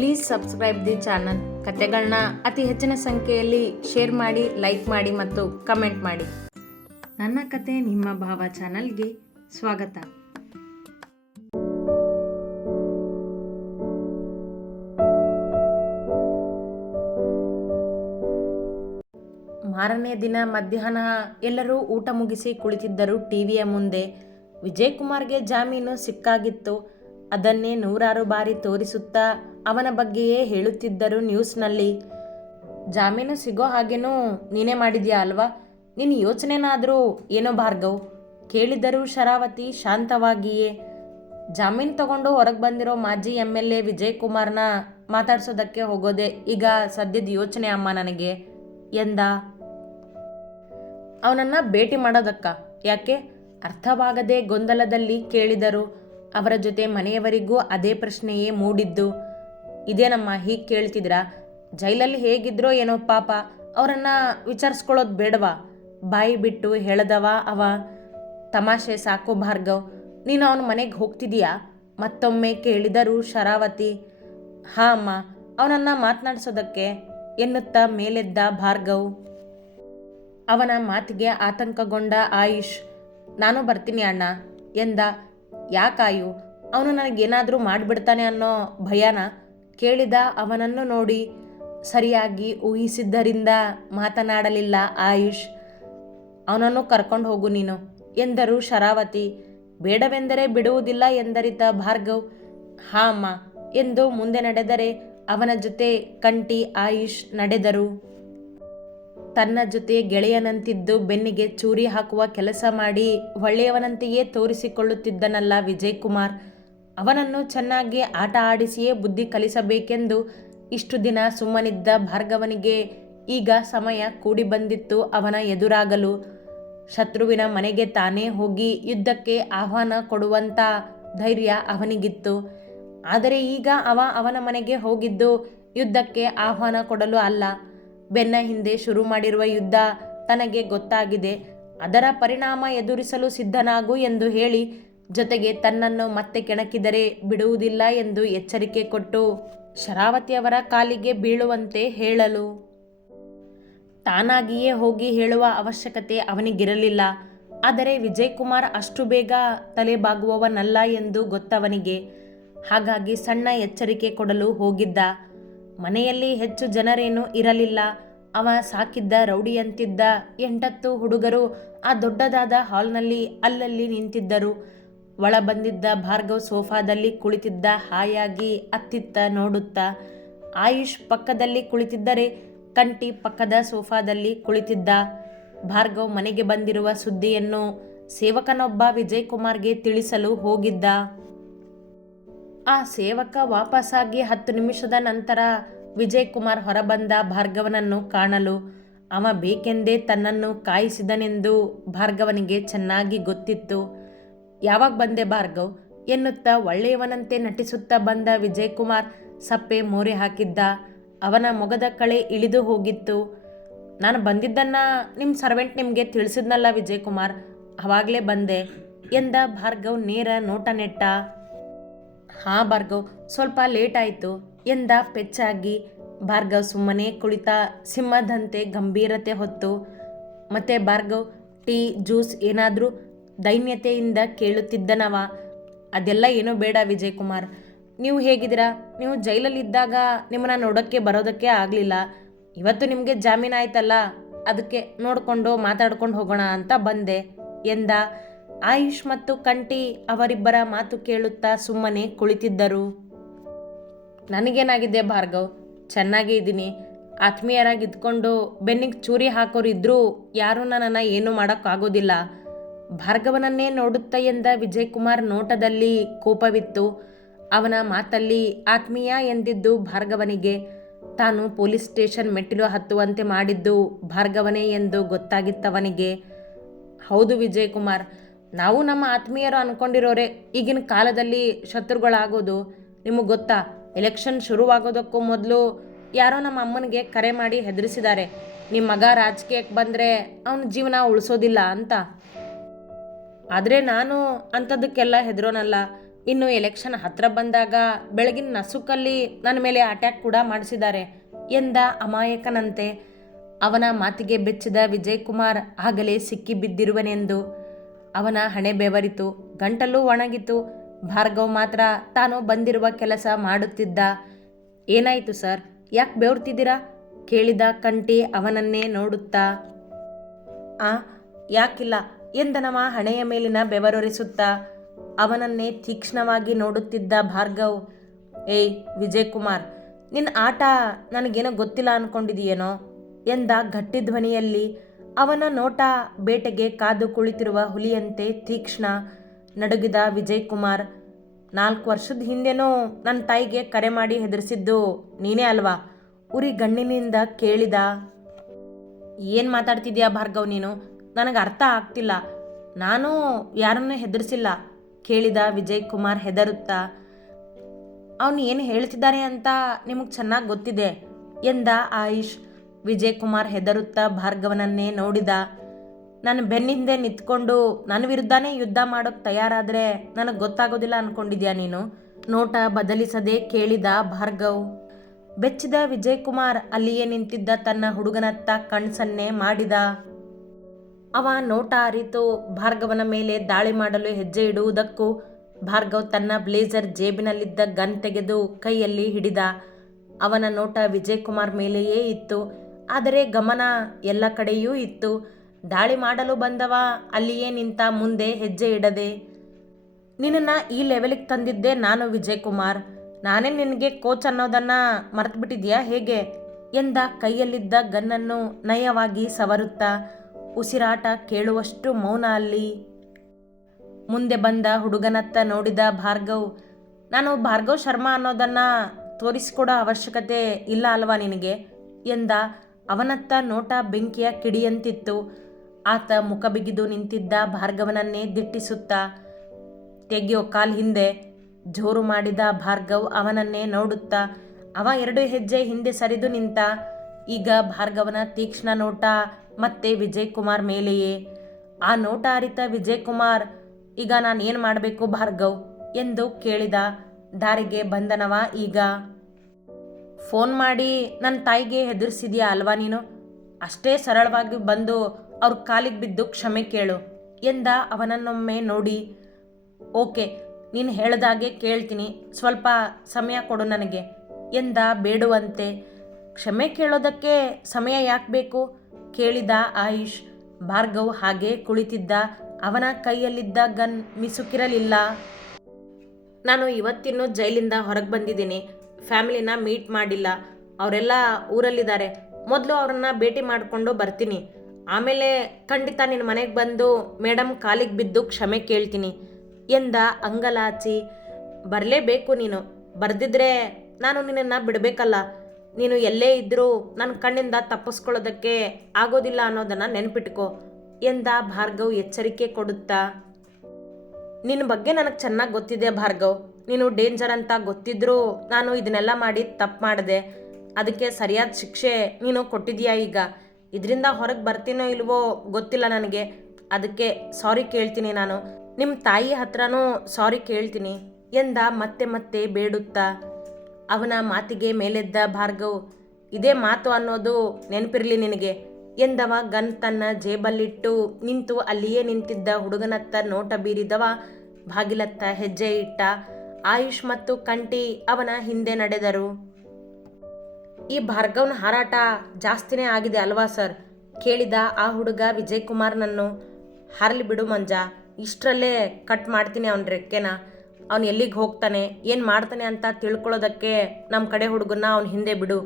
Please subscribe the channel. ಕತೆಗಳನ್ನ ಅತಿ ಹೆಚ್ಚಿನ ಸಂಖ್ಯೆಯಲ್ಲಿ ಶೇರ್ ಮಾಡಿ, ಲೈಕ್ ಮಾಡಿ ಮತ್ತು ಕಮೆಂಟ್ ಮಾಡಿ. ನನ್ನ ಕತೆ ನಿಮ್ಮ ಭಾವ ಚಾನಲ್ಗೆ ಸ್ವಾಗತ. ಮಾರನೇ ದಿನ ಮಧ್ಯಾಹ್ನ ಎಲ್ಲರೂ ಊಟ ಮುಗಿಸಿ ಕುಳಿತಿದ್ದರು ಟಿವಿಯ ಮುಂದೆ. ವಿಜಯ್ ಕುಮಾರ್ಗೆ ಜಾಮೀನು ಸಿಕ್ಕಾಗಿತ್ತು. ಅದನ್ನೇ ನೂರಾರು ಬಾರಿ ತೋರಿಸುತ್ತಾ ಅವನ ಬಗ್ಗೆಯೇ ಹೇಳುತ್ತಿದ್ದರು ನ್ಯೂಸ್ನಲ್ಲಿ. ಜಾಮೀನು ಸಿಗೋ ಹಾಗೇನೂ ನೀನೇ ಮಾಡಿದ್ಯಾ ಅಲ್ವಾ? ನಿನ್ನ ಯೋಚನೆನಾದರೂ ಏನೋ ಭಾರ್ಗವ್, ಕೇಳಿದರು ಶರಾವತಿ ಶಾಂತವಾಗಿಯೇ. ಜಾಮೀನು ತಗೊಂಡು ಹೊರಗೆ ಬಂದಿರೋ ಮಾಜಿ MLA ವಿಜಯ್ ಕುಮಾರ್ನ ಮಾತಾಡ್ಸೋದಕ್ಕೆ ಹೋಗೋದೆ ಈಗ ಸದ್ಯದ ಯೋಚನೆ ಅಮ್ಮ ನನಗೆ ಎಂದ. ಅವನನ್ನು ಭೇಟಿ ಮಾಡೋದಕ್ಕ? ಯಾಕೆ? ಅರ್ಥವಾಗದೆ ಗೊಂದಲದಲ್ಲಿ ಕೇಳಿದರು. ಅವರ ಜೊತೆ ಮನೆಯವರಿಗೂ ಅದೇ ಪ್ರಶ್ನೆಯೇ ಮೂಡಿದ್ದು. ಇದೇನಮ್ಮ ಹೀಗೆ ಕೇಳ್ತಿದ್ರಾ? ಜೈಲಲ್ಲಿ ಹೇಗಿದ್ರೋ ಏನೋ ಪಾಪ, ಅವರನ್ನು ವಿಚಾರಿಸ್ಕೊಳ್ಳೋದು ಬೇಡವಾ? ಬಾಯಿ ಬಿಟ್ಟು ಹೇಳ್ದವ ಅವ. ತಮಾಷೆ ಸಾಕು ಭಾರ್ಗವ್, ನೀನು ಅವನ ಮನೆಗೆ ಹೋಗ್ತಿದೀಯಾ? ಮತ್ತೊಮ್ಮೆ ಕೇಳಿದರು ಶರಾವತಿ. ಹಾಂ ಅಮ್ಮ, ಅವನನ್ನು ಮಾತನಾಡಿಸೋದಕ್ಕೆ ಎನ್ನುತ್ತಾ ಮೇಲೆದ್ದ ಭಾರ್ಗವ್. ಅವನ ಮಾತಿಗೆ ಆತಂಕಗೊಂಡ ಆಯುಷ್, ನಾನು ಬರ್ತೀನಿ ಅಣ್ಣ ಎಂದ. ಯಾಕಾಯು? ಅವನು ನನಗೇನಾದರೂ ಮಾಡಿಬಿಡ್ತಾನೆ ಅನ್ನೋ ಭಯನ? ಕೇಳಿದ ಅವನನ್ನು ನೋಡಿ. ಸರಿಯಾಗಿ ಊಹಿಸಿದ್ದರಿಂದ ಮಾತನಾಡಲಿಲ್ಲ ಆಯುಷ್. ಅವನನ್ನು ಕರ್ಕೊಂಡು ಹೋಗು ನೀನು ಎಂದರು ಶರಾವತಿ. ಬೇಡವೆಂದರೆ ಬಿಡುವುದಿಲ್ಲ ಎಂದರಿತ ಭಾರ್ಗವ್. ಹಾಂ ಅಮ್ಮ ಎಂದು ಮುಂದೆ ನಡೆದರೆ ಅವನ ಜೊತೆ ಕಂಟಿ ಆಯುಷ್ ನಡೆದರು. ತನ್ನ ಜೊತೆ ಗೆಳೆಯನಂತಿದ್ದು ಬೆನ್ನಿಗೆ ಚೂರಿ ಹಾಕುವ ಕೆಲಸ ಮಾಡಿ ಒಳ್ಳೆಯವನಂತೆಯೇ ತೋರಿಸಿಕೊಳ್ಳುತ್ತಿದ್ದನಲ್ಲ ವಿಜಯ್ ಕುಮಾರ್. ಅವನನ್ನು ಚೆನ್ನಾಗಿ ಆಟ ಆಡಿಸಿಯೇ ಬುದ್ಧಿ ಕಲಿಸಬೇಕೆಂದು ಇಷ್ಟು ದಿನ ಸುಮ್ಮನಿದ್ದ ಭಾರ್ಗವನಿಗೆ ಈಗ ಸಮಯ ಕೂಡಿ ಬಂದಿತ್ತು ಅವನ ಎದುರಾಗಲು. ಶತ್ರುವಿನ ಮನೆಗೆ ತಾನೇ ಹೋಗಿ ಯುದ್ಧಕ್ಕೆ ಆಹ್ವಾನ ಕೊಡುವಂಥ ಧೈರ್ಯ ಅವನಿಗಿತ್ತು. ಆದರೆ ಈಗ ಅವನ ಮನೆಗೆ ಹೋಗಿದ್ದು ಯುದ್ಧಕ್ಕೆ ಆಹ್ವಾನ ಕೊಡಲು ಅಲ್ಲ. ಬೆನ್ನ ಹಿಂದೆ ಶುರು ಮಾಡಿರುವ ಯುದ್ಧ ತನಗೆ ಗೊತ್ತಾಗಿದೆ, ಅದರ ಪರಿಣಾಮ ಎದುರಿಸಲು ಸಿದ್ಧನಾಗು ಎಂದು ಹೇಳಿ, ಜೊತೆಗೆ ತನ್ನನ್ನು ಮತ್ತೆ ಕೆಣಕಿದರೆ ಬಿಡುವುದಿಲ್ಲ ಎಂದು ಎಚ್ಚರಿಕೆ ಕೊಟ್ಟು ಶರಾವತಿಯವರ ಕಾಲಿಗೆ ಬೀಳುವಂತೆ ಹೇಳಲು. ತಾನಾಗಿಯೇ ಹೋಗಿ ಹೇಳುವ ಅವಶ್ಯಕತೆ ಅವನಿಗಿರಲಿಲ್ಲ. ಆದರೆ ವಿಜಯ್ ಕುಮಾರ್ ಅಷ್ಟು ಬೇಗ ತಲೆಬಾಗುವವನಲ್ಲ ಎಂದು ಗೊತ್ತವನಿಗೆ. ಹಾಗಾಗಿ ಸಣ್ಣ ಎಚ್ಚರಿಕೆ ಕೊಡಲು ಹೋಗಿದ್ದ. ಮನೆಯಲ್ಲಿ ಹೆಚ್ಚು ಜನರೇನೂ ಇರಲಿಲ್ಲ. ಅವ ಸಾಕಿದ್ದ ರೌಡಿಯಂತಿದ್ದ 8-10 ಹುಡುಗರು ಆ ದೊಡ್ಡದಾದ ಹಾಲ್ನಲ್ಲಿ ಅಲ್ಲಲ್ಲಿ ನಿಂತಿದ್ದರು. ಒಳ ಬಂದಿದ್ದ ಭಾರ್ಗವ್ ಸೋಫಾದಲ್ಲಿ ಕುಳಿತಿದ್ದ, ಹಾಯಾಗಿ ಅತ್ತಿತ್ತ ನೋಡುತ್ತಾ. ಆಯುಷ್ ಪಕ್ಕದಲ್ಲಿ ಕುಳಿತಿದ್ದರೆ ಕಂಟಿ ಪಕ್ಕದ ಸೋಫಾದಲ್ಲಿ ಕುಳಿತಿದ್ದ. ಭಾರ್ಗವ್ ಮನೆಗೆ ಬಂದಿರುವ ಸುದ್ದಿಯನ್ನು ಸೇವಕನೊಬ್ಬ ವಿಜಯ್ ಕುಮಾರ್ಗೆ ತಿಳಿಸಲು ಹೋಗಿದ್ದ. ಆ ಸೇವಕ ವಾಪಸ್ಸಾಗಿ 10 ನಿಮಿಷದ ನಂತರ ವಿಜಯ್ ಕುಮಾರ್ ಹೊರಬಂದ ಭಾರ್ಗವನನ್ನು ಕಾಣಲು. ಅವ ಬೇಕೆಂದೇ ತನ್ನನ್ನು ಕಾಯಿಸಿದನೆಂದು ಭಾರ್ಗವನಿಗೆ ಚೆನ್ನಾಗಿ ಗೊತ್ತಿತ್ತು. ಯಾವಾಗ ಬಂದೆ ಭಾರ್ಗವ್ ಎನ್ನುತ್ತಾ ಒಳ್ಳೆಯವನಂತೆ ನಟಿಸುತ್ತಾ ಬಂದ ವಿಜಯ್ ಕುಮಾರ್ ಸಪ್ಪೆ ಮೋರೆ ಹಾಕಿದ್ದ. ಅವನ ಮೊಗದ ಕಳೆ ಇಳಿದು ಹೋಗಿತ್ತು. ನಾನು ಬಂದಿದ್ದನ್ನು ನಿಮ್ಮ ಸರ್ವೆಂಟ್ ನಿಮಗೆ ತಿಳಿಸಿದ್ನಲ್ಲ ವಿಜಯ್ ಕುಮಾರ್, ಆವಾಗಲೇ ಬಂದೆ ಎಂದ ಭಾರ್ಗವ್ ನೇರ ನೋಟ ನೆಟ್ಟ. ಹಾಂ ಭಾರ್ಗವ್, ಸ್ವಲ್ಪ ಲೇಟ್ ಆಯಿತು ಎಂದ ಪೆಚ್ಚಾಗಿ. ಭಾರ್ಗವ್ ಸುಮ್ಮನೆ ಕುಳಿತ, ಸಿಂಹದಂತೆ ಗಂಭೀರತೆ ಹೊತ್ತು. ಮತ್ತೆ ಭಾರ್ಗವ್, ಟೀ ಜ್ಯೂಸ್ ಏನಾದರೂ ದೈನ್ಯತೆಯಿಂದ ಕೇಳುತ್ತಿದ್ದನವ. ಅದೆಲ್ಲ ಏನೂ ಬೇಡ ವಿಜಯ್ ಕುಮಾರ್, ನೀವು ಹೇಗಿದ್ದೀರಾ? ನೀವು ಜೈಲಲ್ಲಿದ್ದಾಗ ನಿಮ್ಮನ್ನು ನೋಡೋಕ್ಕೆ ಬರೋದಕ್ಕೆ ಆಗಲಿಲ್ಲ. ಇವತ್ತು ನಿಮಗೆ ಜಾಮೀನು ಆಯ್ತಲ್ಲ, ಅದಕ್ಕೆ ನೋಡಿಕೊಂಡು ಮಾತಾಡ್ಕೊಂಡು ಹೋಗೋಣ ಅಂತ ಬಂದೆ ಎಂದ. ಆಯುಷ್ ಮತ್ತು ಕಂಟಿ ಅವರಿಬ್ಬರ ಮಾತು ಕೇಳುತ್ತಾ ಸುಮ್ಮನೆ ಕುಳಿತಿದ್ದರು. ನನಗೇನಾಗಿದೆ ಭಾರ್ಗವ್, ಚೆನ್ನಾಗೇ ಇದ್ದೀನಿ. ಆತ್ಮೀಯರಾಗಿ ಇದ್ಕೊಂಡು ಬೆನ್ನಿಗೆ ಚೂರಿ ಹಾಕೋರಿದ್ರೂ ಯಾರೂ ನನ್ನನ್ನು ಏನೂ ಮಾಡೋಕ್ಕಾಗೋದಿಲ್ಲ. ಭಾರ್ಗವನನ್ನೇ ನೋಡುತ್ತಾ ಎಂದ ವಿಜಯ್ ಕುಮಾರ್ ನೋಟದಲ್ಲಿ ಕೋಪವಿತ್ತು. ಅವನ ಮಾತಲ್ಲಿ ಆತ್ಮೀಯ ಎಂದಿದ್ದು ಭಾರ್ಗವನಿಗೆ. ತಾನು ಪೊಲೀಸ್ ಸ್ಟೇಷನ್ ಮೆಟ್ಟಿಲು ಹತ್ತುವಂತೆ ಮಾಡಿದ್ದು ಭಾರ್ಗವನೇ ಎಂದು ಗೊತ್ತಾಗಿತ್ತವನಿಗೆ. ಹೌದು ವಿಜಯ್ ಕುಮಾರ್, ನಾವು ನಮ್ಮ ಆತ್ಮೀಯರು ಅಂದ್ಕೊಂಡಿರೋರೆ ಈಗಿನ ಕಾಲದಲ್ಲಿ ಶತ್ರುಗಳಾಗೋದು. ನಿಮಗೆ ಗೊತ್ತಾ, ಎಲೆಕ್ಷನ್ ಶುರುವಾಗೋದಕ್ಕೂ ಮೊದಲು ಯಾರೋ ನಮ್ಮ ಅಮ್ಮನಿಗೆ ಕರೆ ಮಾಡಿ ಹೆದರಿಸಿದ್ದಾರೆ, ನಿಮ್ಮ ಮಗ ರಾಜಕೀಯಕ್ಕೆ ಬಂದರೆ ಅವನ ಜೀವನ ಉಳಿಸೋದಿಲ್ಲ ಅಂತ. ಆದರೆ ನಾನು ಅಂಥದ್ದಕ್ಕೆಲ್ಲ ಹೆದರೋನಲ್ಲ. ಇನ್ನು ಎಲೆಕ್ಷನ್ ಹತ್ರ ಬಂದಾಗ ಬೆಳಗಿನ ನಸುಕಲ್ಲಿ ನನ್ನ ಮೇಲೆ ಅಟ್ಯಾಕ್ ಕೂಡ ಮಾಡಿಸಿದ್ದಾರೆ ಎಂದ ಅಮಾಯಕನಂತೆ. ಅವನ ಮಾತಿಗೆ ಬೆಚ್ಚಿದ ವಿಜಯ್ ಕುಮಾರ್ ಆಗಲೇ ಸಿಕ್ಕಿಬಿದ್ದಿರುವನೆಂದು. ಅವನ ಹಣೆ ಬೆವರಿತು, ಗಂಟಲು ಒಣಗಿತು. ಭಾರ್ಗವ್ ಮಾತ್ರ ತಾನು ಬಂದಿರುವ ಕೆಲಸ ಮಾಡುತ್ತಿದ್ದ. ಏನಾಯಿತು ಸರ್, ಯಾಕೆ ಬೆವರ್ತಿದ್ದೀರಾ ಕೇಳಿದ ಕಂಟಿ ಅವನನ್ನೇ ನೋಡುತ್ತಾ. ಯಾಕಿಲ್ಲ ಎಂದನವ ಹಣೆಯ ಮೇಲಿನ ಬೆವರೊರೆಸುತ್ತಾ. ಅವನನ್ನೇ ತೀಕ್ಷ್ಣವಾಗಿ ನೋಡುತ್ತಿದ್ದ ಭಾರ್ಗವ್. ಏಯ್ ವಿಜಯ್ ಕುಮಾರ್, ನಿನ್ನ ಆಟ ನನಗೇನೋ ಗೊತ್ತಿಲ್ಲ ಅಂದ್ಕೊಂಡಿದೆಯೇನೋ ಎಂದ ಗಟ್ಟಿ ಧ್ವನಿಯಲ್ಲಿ. ಅವನ ನೋಟ ಬೇಟೆಗೆ ಕಾದು ಕುಳಿತಿರುವ ಹುಲಿಯಂತೆ ತೀಕ್ಷ್ಣ. ನಡುಗಿದ ವಿಜಯ್ ಕುಮಾರ್. 4 ವರ್ಷದ ಹಿಂದೆನೂ ನನ್ನ ತಾಯಿಗೆ ಕರೆ ಮಾಡಿ ಹೆದರಿಸಿದ್ದು ನೀನೇ ಅಲ್ವಾ ಉರಿ ಗಣ್ಣಿನಿಂದ ಕೇಳಿದ. ಏನು ಮಾತಾಡ್ತಿದ್ಯಾ ಭಾರ್ಗವ್ ನೀನು, ನನಗೆ ಅರ್ಥ ಆಗ್ತಿಲ್ಲ. ನಾನು ಯಾರನ್ನೂ ಹೆದರಿಸಿಲ್ಲ ಕೇಳಿದ ವಿಜಯ್ ಕುಮಾರ್ ಹೆದರುತ್ತಾ. ಅವನು ಏನು ಹೇಳ್ತಿದ್ದಾರೆ ಅಂತ ನಿಮಗೆ ಚೆನ್ನಾಗಿ ಗೊತ್ತಿದೆ ಎಂದ ಆಯುಷ್. ವಿಜಯ್ ಕುಮಾರ್ ಹೆದರುತ್ತಾ ಭಾರ್ಗವನನ್ನೇ ನೋಡಿದ. ನನ್ನ ಬೆನ್ನಿಂದೆ ನಿಂತ್ಕೊಂಡು ನನ್ನ ವಿರುದ್ಧನೇ ಯುದ್ಧ ಮಾಡೋಕ್ಕೆ ತಯಾರಾದರೆ ನನಗೆ ಗೊತ್ತಾಗೋದಿಲ್ಲ ಅಂದ್ಕೊಂಡಿದ್ಯಾ ನೀನು ನೋಟ ಬದಲಿಸದೆ ಕೇಳಿದ ಭಾರ್ಗವ್. ಬೆಚ್ಚಿದ ವಿಜಯ್ ಕುಮಾರ್ ಅಲ್ಲಿಯೇ ನಿಂತಿದ್ದ ತನ್ನ ಹುಡುಗನತ್ತ ಕಣ್ಸನ್ನೆ ಮಾಡಿದ. ಅವ ನೋಟ ಅರಿತು ಭಾರ್ಗವನ ಮೇಲೆ ದಾಳಿ ಮಾಡಲು ಹೆಜ್ಜೆ ಇಡುವುದಕ್ಕೂ ಭಾರ್ಗವ್ ತನ್ನ ಬ್ಲೇಸರ್ ಜೇಬಿನಲ್ಲಿದ್ದ ಗನ್ ತೆಗೆದು ಕೈಯಲ್ಲಿ ಹಿಡಿದ. ಅವನ ನೋಟ ವಿಜಯ್ ಕುಮಾರ್ ಮೇಲೆಯೇ ಇತ್ತು, ಆದರೆ ಗಮನ ಎಲ್ಲ ಕಡೆಯೂ ಇತ್ತು. ದಾಳಿ ಮಾಡಲು ಬಂದವ ಅಲ್ಲಿಯೇ ನಿಂತ, ಮುಂದೆ ಹೆಜ್ಜೆ ಇಡದೆ. ನಿನ್ನನ್ನು ಈ ಲೆವೆಲಿಗೆ ತಂದಿದ್ದೆ ನಾನು ವಿಜಯ್ ಕುಮಾರ್, ನಾನೇ ನಿನಗೆ ಕೋಚ್ ಅನ್ನೋದನ್ನು ಮರೆತುಬಿಟ್ಟಿದ್ಯಾ ಹೇಗೆ ಎಂದ ಕೈಯಲ್ಲಿದ್ದ ಗನ್ನನ್ನು ನಯವಾಗಿ ಸವರುತ್ತಾ. ಉಸಿರಾಟ ಕೇಳುವಷ್ಟು ಮೌನ ಅಲ್ಲಿ. ಮುಂದೆ ಬಂದ ಹುಡುಗನತ್ತ ನೋಡಿದ ಭಾರ್ಗವ್. ನಾನು ಭಾರ್ಗವ್ ಶರ್ಮಾ ಅನ್ನೋದನ್ನು ತೋರಿಸಿಕೊಡೋ ಅವಶ್ಯಕತೆ ಇಲ್ಲ ಅಲ್ವಾ ನಿನಗೆ ಎಂದ. ಅವನತ್ತ ನೋಟ ಬೆಂಕಿಯ ಕಿಡಿಯಂತಿತ್ತು. ಆತ ಮುಖ ಬಿಗಿದು ನಿಂತಿದ್ದ ಭಾರ್ಗವನನ್ನೇ ದಿಟ್ಟಿಸುತ್ತಾ. ತೆಗೆಯೋ ಕಾಲ್ ಹಿಂದೆ ಜೋರು ಮಾಡಿದ ಭಾರ್ಗವ್ ಅವನನ್ನೇ ನೋಡುತ್ತಾ. ಅವ 2 ಹೆಜ್ಜೆ ಹಿಂದೆ ಸರಿದು ನಿಂತ. ಈಗ ಭಾರ್ಗವನ ತೀಕ್ಷ್ಣ ನೋಟ ಮತ್ತೆ ವಿಜಯ್ ಕುಮಾರ್ ಮೇಲೆಯೇ. ಆ ನೋಟ ಅರಿತ ವಿಜಯ್ ಕುಮಾರ್, ಈಗ ನಾನು ಏನು ಮಾಡಬೇಕು ಭಾರ್ಗವ್ ಎಂದು ಕೇಳಿದ. ದಾರಿಗೆ ಬಂದನವ ಈಗ. ಫೋನ್ ಮಾಡಿ ನನ್ನ ತಾಯಿಗೆ ಹೆದರಿಸಿದ್ಯಾ ಅಲ್ವಾ ನೀನು, ಅಷ್ಟೇ ಸರಳವಾಗಿ ಬಂದು ಅವ್ರ ಕಾಲಿಗೆ ಬಿದ್ದು ಕ್ಷಮೆ ಕೇಳು ಎಂದ ಅವನನ್ನೊಮ್ಮೆ ನೋಡಿ. ಓಕೆ, ನೀನು ಹೇಳ್ದಾಗೆ ಕೇಳ್ತೀನಿ, ಸ್ವಲ್ಪ ಸಮಯ ಕೊಡು ನನಗೆ ಎಂದ ಬೇಡುವಂತೆ. ಕ್ಷಮೆ ಕೇಳೋದಕ್ಕೆ ಸಮಯ ಯಾಕೆ ಬೇಕು ಕೇಳಿದ ಆಯುಷ್. ಭಾರ್ಗವ್ ಹಾಗೆ ಕುಳಿತಿದ್ದ. ಅವನ ಕೈಯಲ್ಲಿದ್ದ ಗನ್ ಮಿಸುಕಿರಲಿಲ್ಲ. ನಾನು ಇವತ್ತಿನ್ನೂ ಜೈಲಿಂದ ಹೊರಗೆ ಬಂದಿದ್ದೀನಿ, ಫ್ಯಾಮಿಲಿನ ಮೀಟ್ ಮಾಡಿಲ್ಲ, ಅವರೆಲ್ಲ ಊರಲ್ಲಿದ್ದಾರೆ. ಮೊದಲು ಅವ್ರನ್ನ ಭೇಟಿ ಮಾಡಿಕೊಂಡು ಬರ್ತೀನಿ, ಆಮೇಲೆ ಖಂಡಿತ ನಿನ್ನ ಮನೆಗೆ ಬಂದು ಮೇಡಮ್ ಕಾಲಿಗೆ ಬಿದ್ದು ಕ್ಷಮೆ ಕೇಳ್ತೀನಿ ಎಂದ ಅಂಗಲಾಚಿ. ಬರಲೇಬೇಕು ನೀನು, ಬರೆದಿದ್ರೆ ನಾನು ನಿನ್ನನ್ನು ಬಿಡಬೇಕಲ್ಲ. ನೀನು ಎಲ್ಲೇ ಇದ್ದರೂ ನನ್ನ ಕಣ್ಣಿಂದ ತಪ್ಪಿಸ್ಕೊಳ್ಳೋದಕ್ಕೆ ಆಗೋದಿಲ್ಲ ಅನ್ನೋದನ್ನು ನೆನಪಿಟ್ಕೋ ಎಂದ ಭಾರ್ಗವ್ ಎಚ್ಚರಿಕೆ ಕೊಡುತ್ತಾ. ನಿನ್ನ ಬಗ್ಗೆ ನನಗೆ ಚೆನ್ನಾಗಿ ಗೊತ್ತಿದೆ ಭಾರ್ಗವ್, ನೀನು ಡೇಂಜರ್ ಅಂತ ಗೊತ್ತಿದ್ರೂ ನಾನು ಇದನ್ನೆಲ್ಲ ಮಾಡಿ ತಪ್ಪು ಮಾಡಿದೆ. ಅದಕ್ಕೆ ಸರಿಯಾದ ಶಿಕ್ಷೆ ನೀನು ಕೊಟ್ಟಿದೀಯಾ. ಈಗ ಇದರಿಂದ ಹೊರಗೆ ಬರ್ತೀನೋ ಇಲ್ವೋ ಗೊತ್ತಿಲ್ಲ ನನಗೆ, ಅದಕ್ಕೆ ಸಾರಿ ಕೇಳ್ತೀನಿ. ನಾನು ನಿಮ್ಮ ತಾಯಿ ಹತ್ರನೂ ಸಾರಿ ಕೇಳ್ತೀನಿ ಎಂದ ಮತ್ತೆ ಮತ್ತೆ ಬೇಡುತ್ತಾ. ಅವನ ಮಾತಿಗೆ ಮೇಲೆದ್ದ ಭಾರ್ಗವ್. ಇದೇ ಮಾತು ಅನ್ನೋದು ನೆನಪಿರಲಿ ನಿನಗೆ ಎಂದವ ಗನ್ ತನ್ನ ಜೇಬಲ್ಲಿಟ್ಟು ನಿಂತು ಅಲ್ಲಿಯೇ ನಿಂತಿದ್ದ ಹುಡುಗನತ್ತ ನೋಟ ಬೀರಿದವ ಬಾಗಿಲತ್ತ ಹೆಜ್ಜೆ ಇಟ್ಟ. ಆಯುಷ್ ಮತ್ತು ಕಂಟಿ ಅವನ ಹಿಂದೆ ನಡೆದರು. ಈ ಭಾರ್ಗವ್ನ ಹಾರಾಟ ಜಾಸ್ತಿನೇ ಆಗಿದೆ ಅಲ್ವಾ ಸರ್ ಕೇಳಿದ ಆ ಹುಡುಗ ವಿಜಯ್ ಕುಮಾರ್ನನ್ನು. ಹಾರಲಿ ಬಿಡು ಮಂಜ, ಇಷ್ಟರಲ್ಲೇ ಕಟ್ ಮಾಡ್ತೀನಿ ಅವನ ರೆಕ್ಕೆನ. ಅವನು ಎಲ್ಲಿಗೆ ಹೋಗ್ತಾನೆ ಏನು ಮಾಡ್ತಾನೆ ಅಂತ ತಿಳ್ಕೊಳ್ಳೋದಕ್ಕೆ ನಮ್ಮ ಕಡೆ ಹುಡುಗನ್ನ ಅವನ ಹಿಂದೆ ಬಿಡು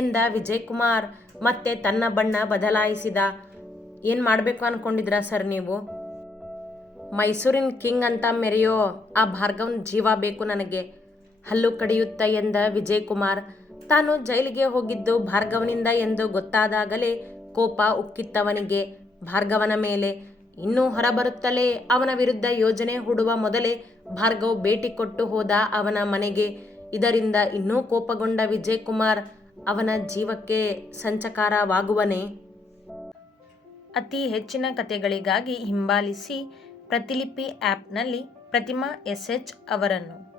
ಎಂದ ವಿಜಯ್ ಕುಮಾರ್. ಮತ್ತೆ ತನ್ನ ಬಣ್ಣ ಬದಲಾಯಿಸಿದ. ಏನು ಮಾಡಬೇಕು ಅಂದ್ಕೊಂಡಿದ್ರಾ ಸರ್ ನೀವು? ಮೈಸೂರಿನ ಕಿಂಗ್ ಅಂತ ಮೆರೆಯೋ ಆ ಭಾರ್ಗವ್ನ ಜೀವ ಬೇಕು ನನಗೆ ಹಲ್ಲು ಕಡಿಯುತ್ತ ಎಂದ ವಿಜಯ್ ಕುಮಾರ್. ತಾನು ಜೈಲಿಗೆ ಹೋಗಿದ್ದು ಭಾರ್ಗವನಿಂದ ಎಂದು ಗೊತ್ತಾದಾಗಲೇ ಕೋಪ ಉಕ್ಕಿತ್ತವನಿಗೆ ಭಾರ್ಗವನ ಮೇಲೆ. ಇನ್ನೂ ಹೊರಬರುತ್ತಲೇ ಅವನ ವಿರುದ್ಧ ಯೋಜನೆ ಹೂಡುವ ಮೊದಲೇ ಭಾರ್ಗವ್ ಭೇಟಿ ಕೊಟ್ಟು ಹೋದ ಅವನ ಮನೆಗೆ. ಇದರಿಂದ ಇನ್ನೂ ಕೋಪಗೊಂಡ ವಿಜಯ್ ಕುಮಾರ್ ಅವನ ಜೀವಕ್ಕೆ ಸಂಚಕಾರವಾಗುವನೇ. ಅತಿ ಹೆಚ್ಚಿನ ಕಥೆಗಳಿಗಾಗಿ ಹಿಂಬಾಲಿಸಿ ಪ್ರತಿಲಿಪಿ ಆ್ಯಪ್ನಲ್ಲಿ ಪ್ರತಿಮಾ SH ಅವರನ್ನು.